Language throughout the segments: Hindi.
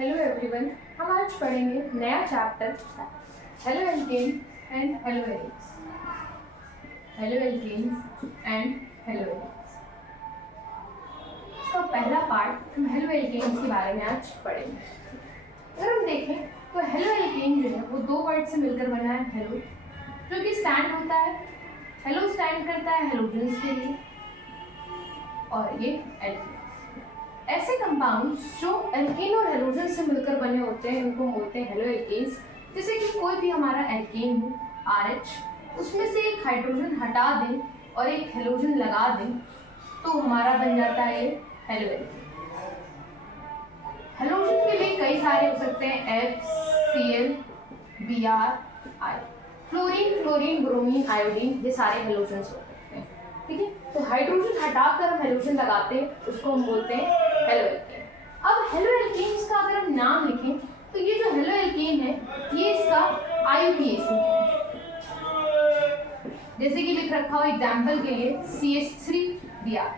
हेलो एवरीवन, हम आज पढ़ेंगे नया chapter haloalkane and haloarenes. Haloalkanes and haloarenes. इसका पहला पार्ट हम हेलो एल्केन्स के बारे में आज पढ़ेंगे। अगर हम देखें तो हेलो एल्केन जो है वो दो वर्ड से मिलकर बना है हेलो, जो कि स्टैंड होता है। हेलो स्टैंड करता है हेलोजेंस के लिए और ये एल्केन। ऐसे कंपाउंड्स जो एल्केन और हेलोजन से मिलकर बने होते हैं इनको बोलते हैं हेलो एल्केन्स। जैसे कि कोई भी हमारा एल्केन हो RH, उसमें से एक हाइड्रोजन हटा दें और एक हेलोजन लगा दें तो हमारा बन जाता है ये हेलो एल्केन। हेलोजन के लिए कई सारे हो सकते हैं FCl, Br, I। Fluorine, chlorine, bromine, iodine, ये सारे हेलोजन्स होते हैं। ठीक है, तो हाइड्रोजन हटाकर हम हेलोजन लगाते हैं, उसको हम बोलते हैं हेलो एल्केन। अब हेलो एल्केन्स का अगर हम नाम लिखें तो ये जो हेलो एल्केन है ये इसका IUPAC है। जैसे कि लिख रखा हो एग्जांपल के लिए CH3Br।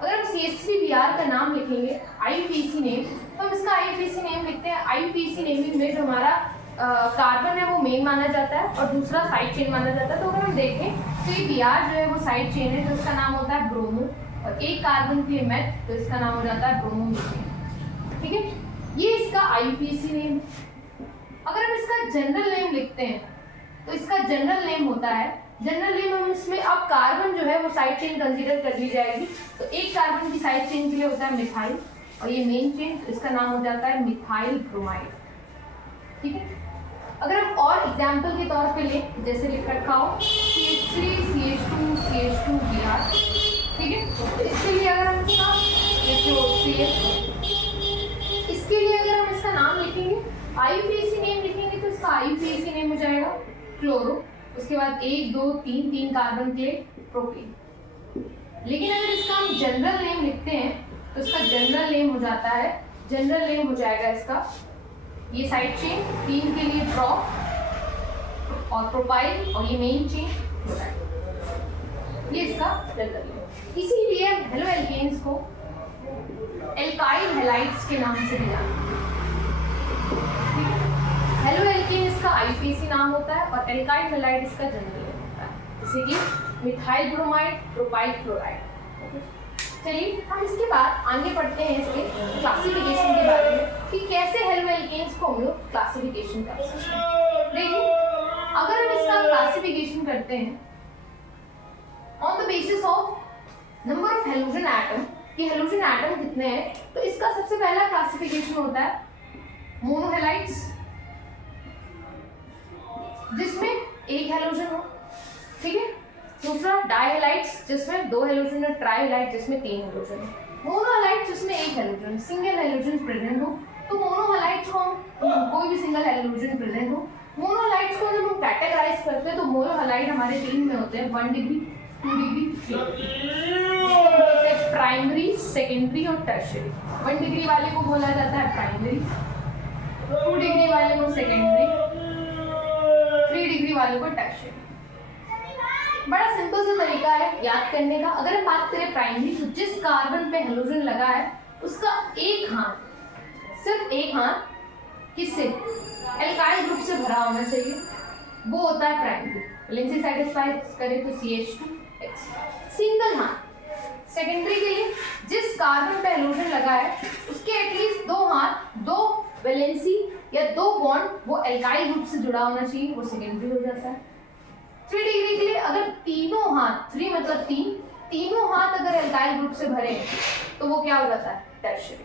अगर हम CH3Br का नाम लिखेंगे IUPAC नेम, तो हम इसका IUPAC नेम लिखते हैं। IUPAC नेमिंग में जो हमारा कार्बन है वो मेन माना जाता है और दूसरा साइड चेन माना जाता है। तो अगर हम देखें तो ये Br जो है वो साइड चेन है, तो इसका नाम होता है ब्रोमो, और एक कार्बन के लिए मेथ, तो इसका नाम हो जाता है ब्रोमोमीथेन। ठीक है, ये इसका IUPAC नेम। अगर हम इसका जनरल नेम लिखते हैं तो इसका जनरल नेम होता है, जनरल नेम हम इसमें अब कार्बन जो है वो साइड चेन कंसीडर कर ली जाएगी। तो एक कार्बन की साइड चेन के लिए होता है मिथाइल और ये मेन चेन, तो इसका नाम हो जाता है मिथाइल ब्रोमाइड। ठीक है, अगर हम और एग्जाम्पल के तौर पे लें, जैसे लिख रखा हो CH3 CH2 CH2 Br। ठीक है, तो इसके लिए अगर हम इसके लिए अगर हम इसका नाम लिखेंगे IUPAC नेम लिखेंगे तो इसका IUPAC नेम हो जाएगा क्लोरो। उसके बाद 1 2 3 3 कार्बन के प्रोपेन। लेकिन अगर इसका हम जनरल नेम लिखते हैं तो इसका जनरल नेम हो जाता है, जनरल नेम हो जाएगा इसका ये साइड चेन 3 के लिए प्रोप और प्रोपाइल और ये मेन चेन, ये इसका जनरल नेम। इसीलिए हम हेलो एल्केन्स को एल्काइल हैलाइड्स के नाम से भी जानते हैं। हेलो एल्केन इसका IUPAC नाम होता है और एल्काइल हैलाइड इसका जनरल नेम होता है, जैसे कि मिथाइल ब्रोमाइड, प्रोपाइल क्लोराइड। चलिए हम इसके बाद आगे पढ़ते हैं इसके क्लासिफिकेशन के बारे में कि कैसे हेलो एल्केन्स को हम लोग क्लासिफिकेशन कर सकते हैं। देखिए, अगर हम इसका क्लासिफिकेशन करते हैं on the basis of number of halogen atom कि हेलोजन एटम कितने हैं, तो इसका सबसे पहला क्लासिफिकेशन होता है मोनोहेलाइड्स, जिसमें एक हेलोजन हो। ठीक है, दूसरा डाइहेलाइड्स जिसमें 2 हेलोजन है, ट्राइहेलाइड जिसमें 3 हेलोजन है, मोनोहेलाइड जिसमें एक हेलोजन, सिंगल हेलोजन प्रेजेंट हो। तो मोनोहेलाइड्स को हम कोई भी सिंगल हेलोजन प्रेजेंट हो, मोनोहेलाइड्स को जब हम कैटेगराइज करते हैं तो मोनोहेलाइड हमारे 3 में होते हैं, 1 degree 2 degree 3 degree. Primary, secondary और टर्शियरी। 1 डिग्री वाले को बोला जाता है प्राइमरी, 2 डिग्री वाले को सेकेंडरी, 3 डिग्री वाले को टर्शियरी। बड़ा सिंपल सा तरीका है याद करने का। अगर हम बात करें प्राइमरी, तो जिस कार्बन पे हेलोजन लगा है उसका एक हाथ, सिर्फ एक हाथ किससे, एल्काइल ग्रुप से भरा होना चाहिए, वो होता है प्राइमरी। वैलेंसी सेटिस्फाई करे तो CH2X, सिंगल हाथ। सेकेंडरी के लिए जिस कार्बन पे हेलोजन लगा है उसके एटलीस्ट 2 हाथ, 2 वैलेंसी या 2 बॉन्ड वो एल्काइल ग्रुप से जुड़ा होना चाहिए, वो सेकेंडरी हो जाता है। 3 डिग्री के लिए अगर तीनों हाथ, 3 मतलब 3, तीनों हाथ अगर एल्काइल ग्रुप से भरे तो वो क्या हो जाता है, टर्शियरी।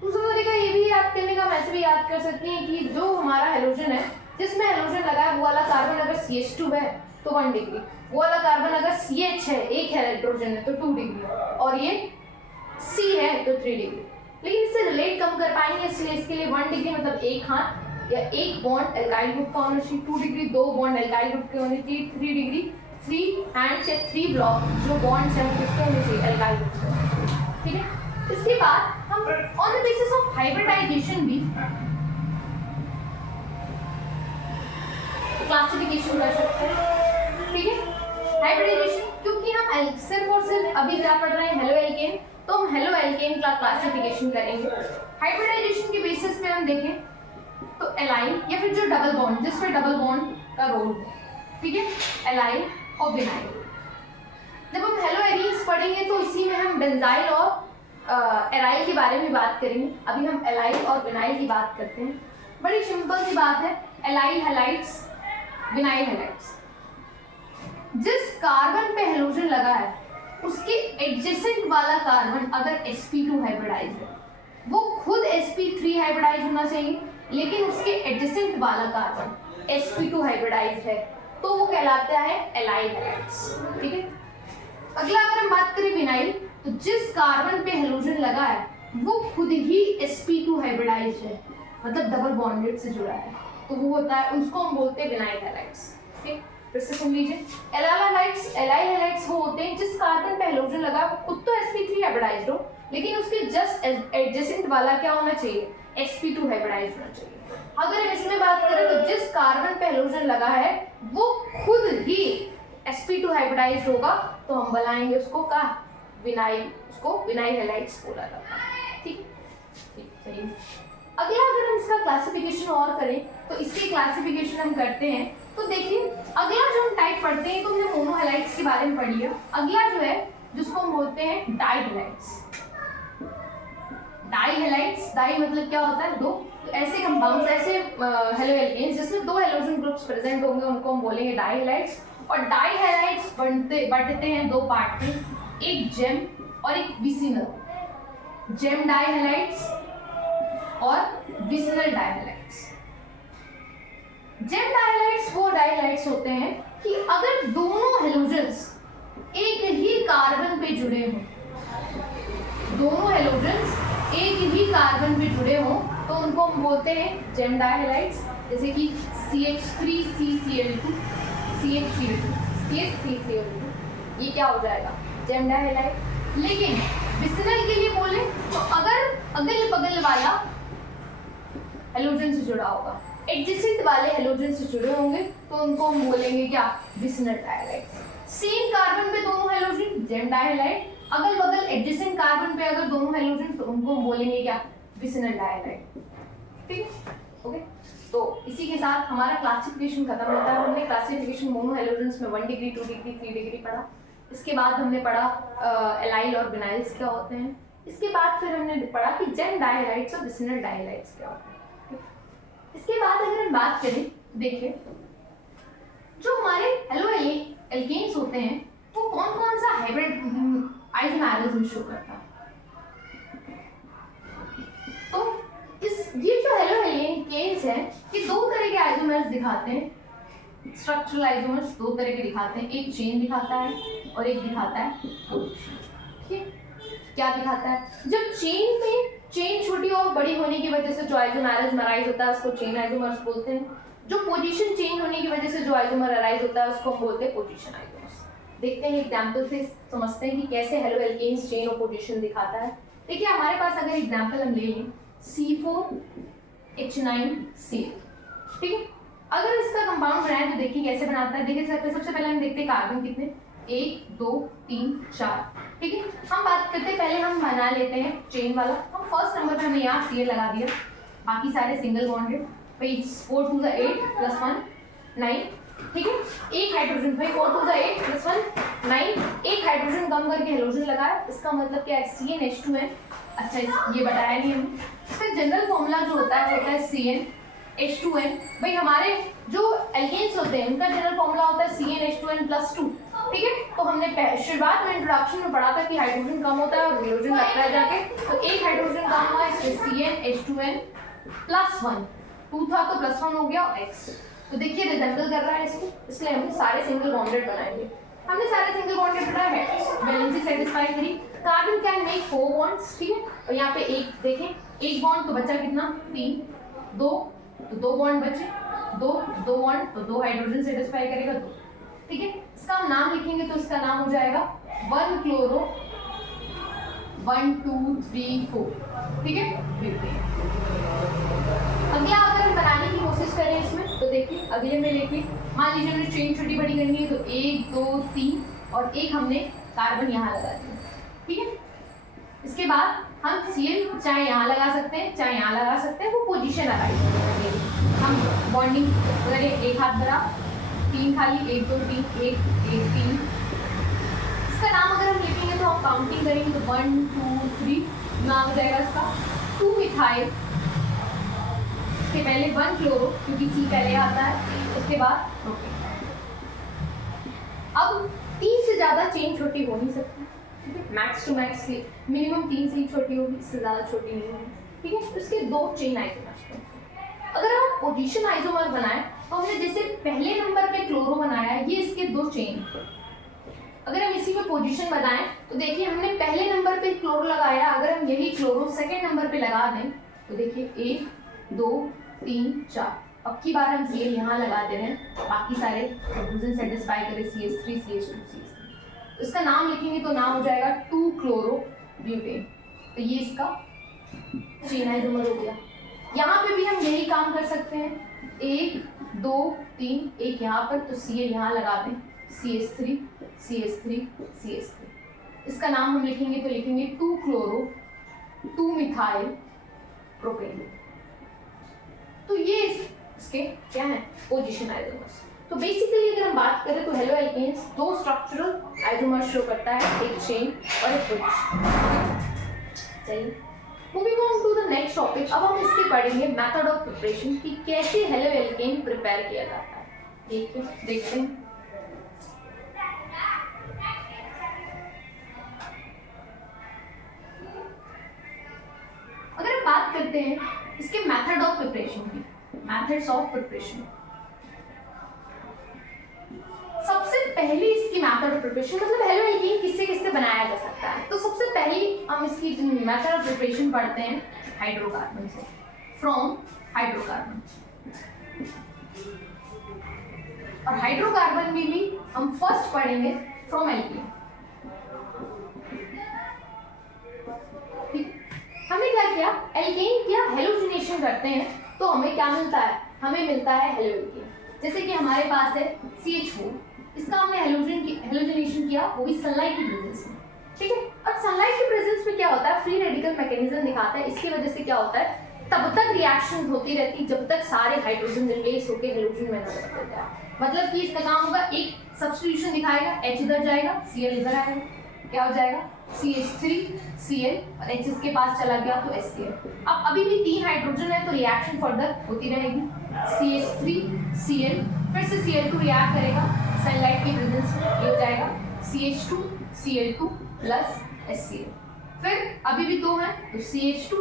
दूसरा तरीका ये भी याद करने का, हम ऐसे भी याद कर सकते हैं कि जो हमारा हेलोजन है जिसमें हेलोजन लगा है वो वाला कार्बन अगर CH2 है तो 1 डिग्री, वो वाला कार्बन अगर CH है, एक हाइड्रोजन है तो 2 डिग्री, और ये C है तो 3 डिग्री। लेकिन इससे रिलेट कम कर पाएंगे, इसलिए इसके लिए 1 डिग्री मतलब एक हाथ या एक बॉन्ड एल्काइल ग्रुप का होना चाहिए, 2 डिग्री 2 बॉन्ड एल्काइल ग्रुप के होने चाहिए, 3 डिग्री 3 हैंड्स या 3 ब्लॉक जो बॉन्ड्स हैं किसके होने चाहिए, एल्काइल ग्रुप से। ठीक है, इसके बाद हम on the basis of hybridization भी क्लासिफिकेशन कर सकते हैं। ठीक है, हाइब्रिडाइजेशन, क्योंकि हम सिर्फ और सिर्फ अभी क्या पढ़ रहे हैं हेलो एल्केन, तो हम हेलो एल्केन का क्लासिफिकेशन करेंगे। हाइब्रिडाइजेशन के बेसिस पे हम देखें तो एलाइल या फिर जो डबल बॉन्ड, जिसमें डबल बॉन्ड का रोल है, ठीक है, एलाइल और विनाइल। जब हम हेलो एरीन्स पढ़ेंगे तो इसी में हम बेंजाइल और एराइल के बारे में बात करेंगे। अभी हम एलाइल और विनाइल की बात करते हैं। बड़ी सिंपल सी बात है, एलाइल हैलाइड्स, विनाइल हैलाइड्स। जिस कार्बन पे हेलोजन लगा है उसके एडजेसेंट वाला कार्बन अगर sp2 हाइब्रिडाइज है, वो खुद sp3 हाइब्रिडाइज होना चाहिए, लेकिन उसके एडजेसेंट वाला कार्बन sp2 हाइब्रिडाइज है तो वो कहलाता है एलाइल हैलाइड्स, ठीक है। अगला अगर हम बात करें विनाइल, तो जिस कार्बन पे हेलोजन लगा है वो खुद ही sp2 हाइब्रिडाइज है, मतलब डबल बॉन्डेड से जुड़ा है, तो वो होता है, उसको हम बोलते हैं विनाइल हैलाइड्स, ठीक। फिर से सुन लीजिए, एलाइल हैलाइड्स वो होते हैं जिस कार्बन पे हेलोजन लगा है वो खुद तो sp3 हाइब्रिडाइज्ड हो, लेकिन उसके जस्ट एडजेसेंट वाला क्या होना चाहिए, sp2 हाइब्रिडाइज्ड होना चाहिए। अगर हम इसमें बात करें तो जिस कार्बन पे हेलोजन लगा है वो खुद ही sp2 हाइब्रिडाइज्ड होगा, तो हम बनाएंगे उसको का विनाइल, उसको विनाइल हैलाइड्स बोला जाता है, ठीक है। अगला अगर हम इसका क्लासिफिकेशन और करें तो इसकी क्लासिफिकेशन हम करते हैं, तो देखिए अगला जो हम टाइप पढ़ते हैं तो हमने मोनो हैलाइड्स के बारे में पढ़ लिया। अगला जो है जिसको हम बोलते हैं di halides. Di halides, di मतलब क्या होता है, दो। तो ऐसे कंपाउंड्स, ऐसे हेलो एल्केन्स जिसमें दो हेलोजन ग्रुप्स प्रेजेंट होंगे उनको हम बोलेंगे डाई हैलाइड्स। और डाई हैलाइड्स बढ़ते हैं दो पार्ट में, एक जेम और एक विसिनल। जेम डाई हैलाइड्स और vicinal di halides. Gem di halides वो डाई हैलाइड्स होते हैं कि अगर दोनों हेलोजन्स एक ही कार्बन पे जुड़े हों, दोनों हेलोजन्स एक ही कार्बन पे जुड़े हों तो उनको हम बोलते हैं जेम डाई हैलाइड्स। जैसे कि CH3CCl2, CH3Cl2, CH3Cl2, ये क्या हो जाएगा, जेम डाई हैलाइड। लेकिन विसिनल के लिए बोले तो अगर अगल बगल वाला हेलोजन से जुड़ा होगा, एडजेसेंट वाले हेलोजन से जुड़े होंगे तो उनको हम बोलेंगे क्या, vicinal di halides. Same carbon पे दोनों हेलोजन, जेम डाई हैलाइड। अगल बगल एडजेसेंट कार्बन पे अगर दोनों हेलोजन तो उनको हम बोलेंगे क्या, विसिनल डाई हैलाइड, ठीक है, ओके। तो इसी के साथ हमारा क्लासिफिकेशन खत्म होता है। हमने क्लासिफिकेशन मोनो हेलोजेंस में 1 डिग्री, 2 डिग्री, 3 डिग्री पढ़ा। इसके बाद हमने पढ़ा एलाइल और विनाइल्स क्या होते हैं। इसके बाद फिर हमने पढ़ा कि जेम डाई हैलाइड्स और विसिनल डाई हैलाइड्स क्या होते हैं। इसके बाद अगर हम बात करें, देखिए जो हमारे हेलो एल्केन्स होते हैं वो कौन कौन सा हाइब्रिड आइसोमेरिज्म शो करता है। तो ये जो हेलो एल्केन्स है ये दो तरह के आइसोमर्स दिखाते हैं। स्ट्रक्चरल आइसोमर्स दो तरह के दिखाते हैं, एक चेन दिखाता है और एक दिखाता है पोजीशन। ठीक है, क्या दिखाता है, जब चेन में चेन छोटी और बड़ी होने की वजह से जो आइसोमेरिज्म अराइज होता है उसको चेन आइसोमर्स बोलते हैं। जो पोजीशन चेंज होने की वजह से जो आइसोमर अराइज होता है उसको हम बोलते हैं पोजीशन आइसोमर्स। देखते हैं एग्जांपल से समझते हैं कि कैसे हेलो एल्केन्स चेन और पोजीशन दिखाता है। देखिए हमारे पास अगर एग्जांपल हम ले लें C4H9Cl, ठीक है। अगर इसका कंपाउंड बनाए तो देखिए कैसे बनाता है। देखिए सबसे पहले हम देखते हैं कार्बन कितने, 1 2 3 4, ठीक है। हम बात करते हैं, पहले हम बना लेते हैं चेन वाला। हम फर्स्ट नंबर पे हमने यहाँ Cl लगा दिया, बाकी सारे सिंगल बॉन्डेड। भाई 4 2 8 + 1 9, ठीक है। एक हाइड्रोजन, भाई 4 2 8 + 1 9, एक हाइड्रोजन कम करके हेलोजन लगाया। इसका मतलब क्या है, CnH2n। अच्छा ये बताया नहीं हमने। इसका जनरल फॉर्मूला जो होता है CnH2n। भाई हमारे जो एल्केन्स होते हैं उनका जनरल फॉर्मूला होता है CnH2n + 2, ठीक है। तो हमने शुरुआत में इंट्रोडक्शन में पढ़ा था कि हाइड्रोजन कम होता है और हेलोजन लगता है जाके, तो एक हाइड्रोजन कम हुआ इसलिए CnH2n + 1, 2 था तो +1 हो गया X। तो देखिए रिजेंबल कर रहा है इसको, इसलिए हम सारे सिंगल बॉन्डेड बनाएंगे। हमने सारे सिंगल बॉन्डेड बनाए हैं, वैलेंसी सेटिस्फाई करी। कार्बन कैन मेक 4 बॉन्ड्स, ठीक है। और यहाँ पे एक देखें, एक बॉन्ड तो बचा कितना, 3, 2 तो 2 बॉन्ड बचे, 2 बॉन्ड तो 2 हाइड्रोजन सेटिस्फाई करेगा 2, ठीक है। इसका हम नाम लिखेंगे तो इसका नाम हो जाएगा 1 क्लोरो 1 2 3 4, ठीक है। अगला अगर हम बनाने की कोशिश करें इसमें तो देखिए अगले में लेके मान लीजिए हमने चेन छोटी बड़ी करनी है तो 1 2 3 और एक हमने कार्बन यहाँ लगा दिया, ठीक है। इसके बाद हम Cl चाहे यहाँ लगा सकते हैं चाहे यहाँ लगा सकते हैं, वो पोजीशन अलाइव हम बॉन्डिंग अगर एक हाथ भरा 3 खाली 1 2 3 1 1 3। इसका नाम अगर हम लिखेंगे तो हम काउंटिंग करेंगे तो 1 2 3 नाम हो जाएगा इसका 2 मिथाइल। इसके पहले 1 क्लोरो क्योंकि C पहले आता है, उसके बाद प्रोपेन। अब 3 से ज़्यादा चेन छोटी हो नहीं सकती, ठीक है, मैक्स टू मैक्स मिनिमम 3 से ही छोटी होगी, इससे ज़्यादा छोटी नहीं होगी, ठीक है। इसके 2 चेन आइसोमर्स हैं। अगर हम पोजीशन आइसोमर बनाएं तो हमने जैसे पहले नंबर पे क्लोरो बनाया है, ये इसके 2 चेन। अगर हम इसी में पोजीशन बनाएं तो देखिए हमने पहले नंबर पे क्लोरो लगाया, अगर हम यही क्लोरो सेकेंड नंबर पे लगा दें तो देखिए 1 2 3 4। अब की बार हम Cl यहाँ लगा दे रहे हैं, बाकी सारे हाइड्रोजन सेटिस्फाई करें CH3 CH2 CH3। तो इसका नाम लिखेंगे तो नाम हो जाएगा 2 क्लोरो ब्यूटेन। तो ये इसका चेन आइसोमर हो गया। यहाँ पे भी हम यही काम कर सकते हैं, 1 2 3 1 यहाँ पर, तो Cl यहाँ लगा दें CH3 CH3 CH3। इसका नाम हम लिखेंगे तो लिखेंगे 2 क्लोरो 2 मिथाइल प्रोपेन। तो ये इसके क्या है पोजीशन आइसोमर्स। तो बेसिकली अगर हम बात करें तो halo alkanes 2 structural isomers show करता है, एक चेन और एक पोजीशन। चलिए moving on to the next topic. अब हम इसके पढ़ेंगे मेथड ऑफ प्रिपरेशन कि कैसे हेलो एल्केन प्रिपेयर किया जाता है। देखिए देखते हैं। अगर हम बात करते हैं इसके मेथड ऑफ प्रिपरेशन की, मेथड्स ऑफ प्रिपरेशन, सबसे पहली इसकी मेथड ऑफ प्रिपरेशन मतलब हेलो एल्केन किससे किससे बनाया जा सकता है। तो सबसे पहली हम इसकी मेथड ऑफ प्रिपरेशन पढ़ते हैं हाइड्रोकार्बन से, फ्रॉम हाइड्रोकार्बन। और हाइड्रोकार्बन में भी हम फर्स्ट पढ़ेंगे फ्रॉम एल्केन। हमने क्या किया, एल्केन किया हेलोजिनेशन करते हैं तो हमें क्या मिलता है, हमें मिलता है हेलो एल्केन। जैसे कि हमारे पास है CH4, इसका हमने हेलोजिनेशन किया, वो भी सनलाइट की प्रेजेंस में, ठीक है। अब सनलाइट की प्रेजेंस में क्या होता है, फ्री रेडिकल मैकेनिज्म दिखाता है। इसकी वजह से क्या होता है, तब तक रिएक्शन होती रहती जब तक सारे हाइड्रोजन रिप्लेस होकर हेलोजन में न बदल जाए। मतलब कि इसका काम होगा, एक सब्स्टिट्यूशन दिखाएगा, H इधर जाएगा Cl इधर आएगा, क्या हो जाएगा CH3 Cl और H इसके पास चला गया तो HCl। अब अभी भी 3 हाइड्रोजन है तो रिएक्शन फर्दर होती रहेगी, CH3 Cl फिर से Cl2 रिएक्ट करेगा सनलाइट की प्रेजेंस में, ये हो जाएगा CH2 Cl2 प्लस HCl। फिर अभी भी 2 हैं तो CH2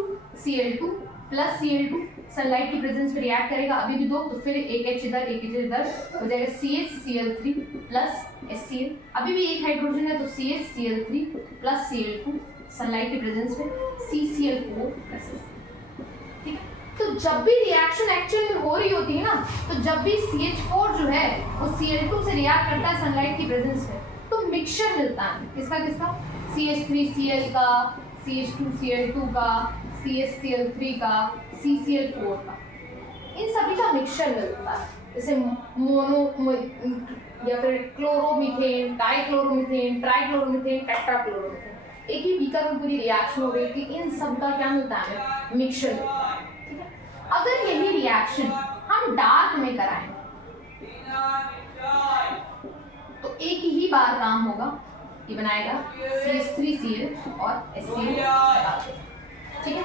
Cl2 plus Cl2 sunlight की प्रेजेंस में रिएक्ट करेगा, अभी भी 2 तो फिर एक H इधर एक H इधर हो जाएगा CH Cl3 प्लस HCl। अभी भी एक हाइड्रोजन है तो CH Cl3 plus Cl2 sunlight की प्रेजेंस में CCl4 प्लस HCl, ठीक है। तो जब भी रिएक्शन एक्चुअल में हो रही होती है ना, तो जब भी CH4 जो है वो Cl2 से रिएक्ट करता है सनलाइट की प्रेजेंस में, तो मिक्सचर मिलता है किसका किसका, CH3Cl का, CH2Cl2 का, CHCl3 का, CCl4 का, इन सभी का मिक्सचर मिलता है। जैसे मोनो या फिर क्लोरोमीथेन, डाइक्लोरोमीथेन, ट्राइक्लोरोमीथेन, टेट्राक्लोरोमीथेन, एक ही बीकर में पूरी रिएक्शन हो गई कि इन सब का क्या मिलता है, मिक्सचर मिलता है, ठीक है। अगर यही रिएक्शन हम डार्क में कराएं तो एक ही बार काम होगा, ये बनाएगा CH3Cl और HCl, ठीक है।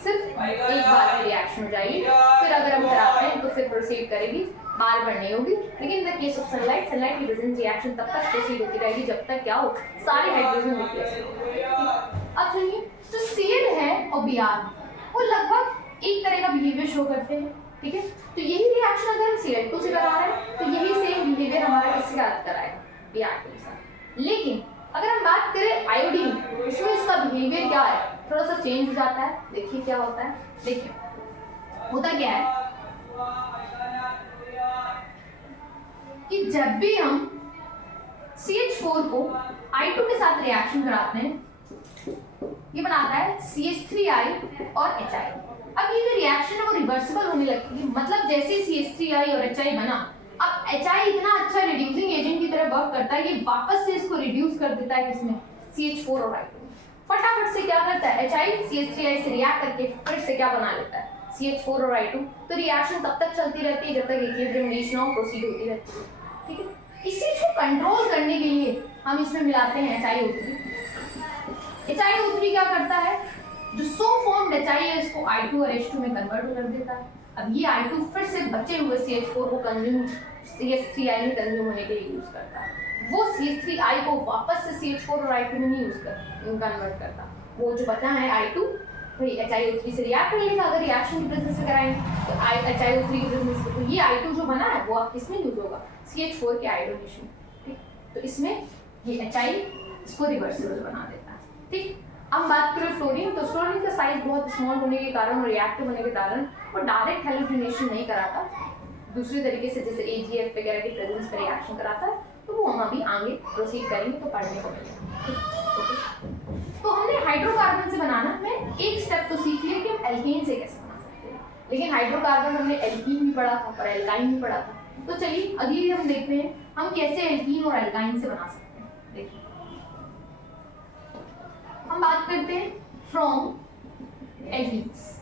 सिर्फ एक बार रिएक्शन हो जाएगी, फिर अगर हम कराते हैं तो फिर प्रोसीड करेगी, बार बार नहीं होगी। लेकिन in the case of sunlight की प्रेजेंस रिएक्शन तब तक प्रोसीड होती रहेगी जब तक क्या हो, सारे हाइड्रोजन रिप्लेस हो। अब सुनिए, जो Cl है और Br वो लगभग एक तरह का बिहेवियर शो करते हैं, ठीक है। तो यही रिएक्शन अगर हम Cl2 से करा रहे हैं तो यही सेम बिहेवियर हमारा किसके साथ कराएगा, Br के साथ। लेकिन अगर हम बात करें आयोडीन, इसमें इसका बिहेवियर क्या है, थोड़ा सा चेंज हो जाता है। देखिए क्या होता है, देखिए होता क्या है कि जब भी हम CH4 को I2 के साथ रिएक्शन कराते हैं, ये बनाता है CH3I और HI। अब ये जो रिएक्शन है वो रिवर्सिबल होने लगती है, मतलब जैसे CH3I और HI बना, अब HI इतना अच्छा रिड्यूसिंग एजेंट की तरह वर्क करता है, ये वापस से इसको रिड्यूस कर देता है किसमें, CH4 और I2। फटाफट से क्या करता है HiCH3i से रिएक्ट करके फिर से क्या बना लेता है CH4 और I2। तो रिएक्शन तब तक चलती रहती है जब तक इक्विलिब्रियम रीच ना हो, प्रोसीड होती रहती है, ठीक है। इसी को कंट्रोल करने के लिए हम इसमें मिलाते हैं HiO3। HiO3 क्या करता है, जो सो फॉर्म्ड HI है इसको I2 और H2 में कन्वर्ट कर देता है। अब ये I2 फिर से बचे हुए CH4 को कंज्यूम CH3i में कंज्यूम होने के लिए यूज करता है। वो CH3i को वापस से CH4 और I2 में नहीं यूज कन्वर्ट करता। वो जो बचा है I2 वही HiO3 से रिएक्ट कर लेगा। अगर रिएक्शन की प्रेजेंस में कराएंगे तो HiO3 की प्रेजेंस में, तो ये I2 जो बना है वो आप किसमें यूज होगा, CH4 के आयोडीनेशन, ठीक। तो इसमें ये HI इसको रिवर्सिबल बना देता है, ठीक। अब बात करें फ्लोरीन, तो फ्लोरीन का साइज बहुत स्मॉल होने के कारण और रिएक्टिव होने के कारण वो डायरेक्ट हैलोजिनेशन नहीं कराता, दूसरे तरीके से जैसे AgF वगैरह की प्रेजेंस पर रिएक्शन कराता है। तो वो हम अभी आगे प्रोसीड करेंगे तो पढ़ने को मिलेगा। तो हमने हाइड्रोकार्बन से बनाना में एक स्टेप तो सीख लिया कि हम एल्केन से कैसे बना सकते हैं, लेकिन हाइड्रोकार्बन हमने एल्कीन भी पढ़ा था और एल्काइन भी पढ़ा था। तो चलिए अगली हम देखते हैं हम कैसे एल्कीन और एल्काइन से बना सकते हैं। देखिए हम बात करते हैं फ्रॉम एल्कीन्स।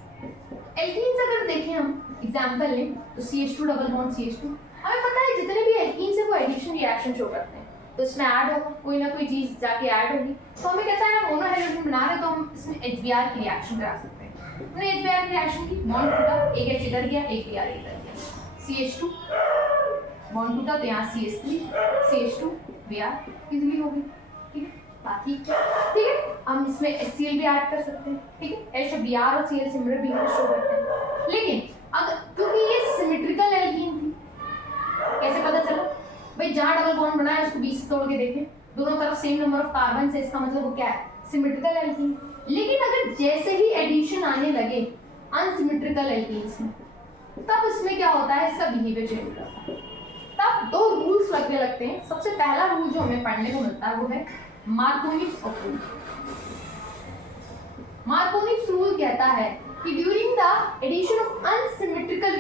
एल्कीन्स अगर देखें हम एग्जांपल लें तो CH2 डबल बॉन्ड CH2, हमें पता है जितने भी एल्कीन्स है वो एडिशन रिएक्शन शो करते हैं, तो इसमें ऐड होगा कोई ना कोई चीज जाके ऐड होगी। तो हमें कहता है ना मोनो हाइड्रोजन बना रहे तो हम इसमें HBr की रिएक्शन करा सकते हैं। हमने HBr की रिएक्शन की, बॉन्ड टूटा, एक H इधर गया एक Br इधर गया, CH2 बॉन्ड टूटा तो यहाँ CH3 CH2 Br इजीली हो गई, ठीक है। बाकी ठीक है हम इसमें HCl भी ऐड कर सकते हैं, ठीक है। H Br और Cl सिमिलर बिहेवियर शो करते हैं, लेकिन अगर क्योंकि ये सिमेट्रिकल एल्कीन थी, कैसे पता चला भाई, जहाँ डबल बॉन्ड बना है उसको 20 से तोड़ के देखें, दोनों तरफ सेम नंबर ऑफ कार्बन है, इसका मतलब वो क्या है, सिमेट्रिकल एल्कीन। लेकिन अगर जैसे ही एडिशन आने लगे अनसिमेट्रिकल एल्कीन्स में, तब इसमें क्या होता है, इसका बिहेवियर चेंज होता है। तब दो रूल्स लगने लगते हैं। सबसे पहला रूल जो हमें पढ़ने को मिलता है वो है मार्कोनिक्स रूल। मार्कोनिक्स रूल कहता है कि during the addition of unsymmetrical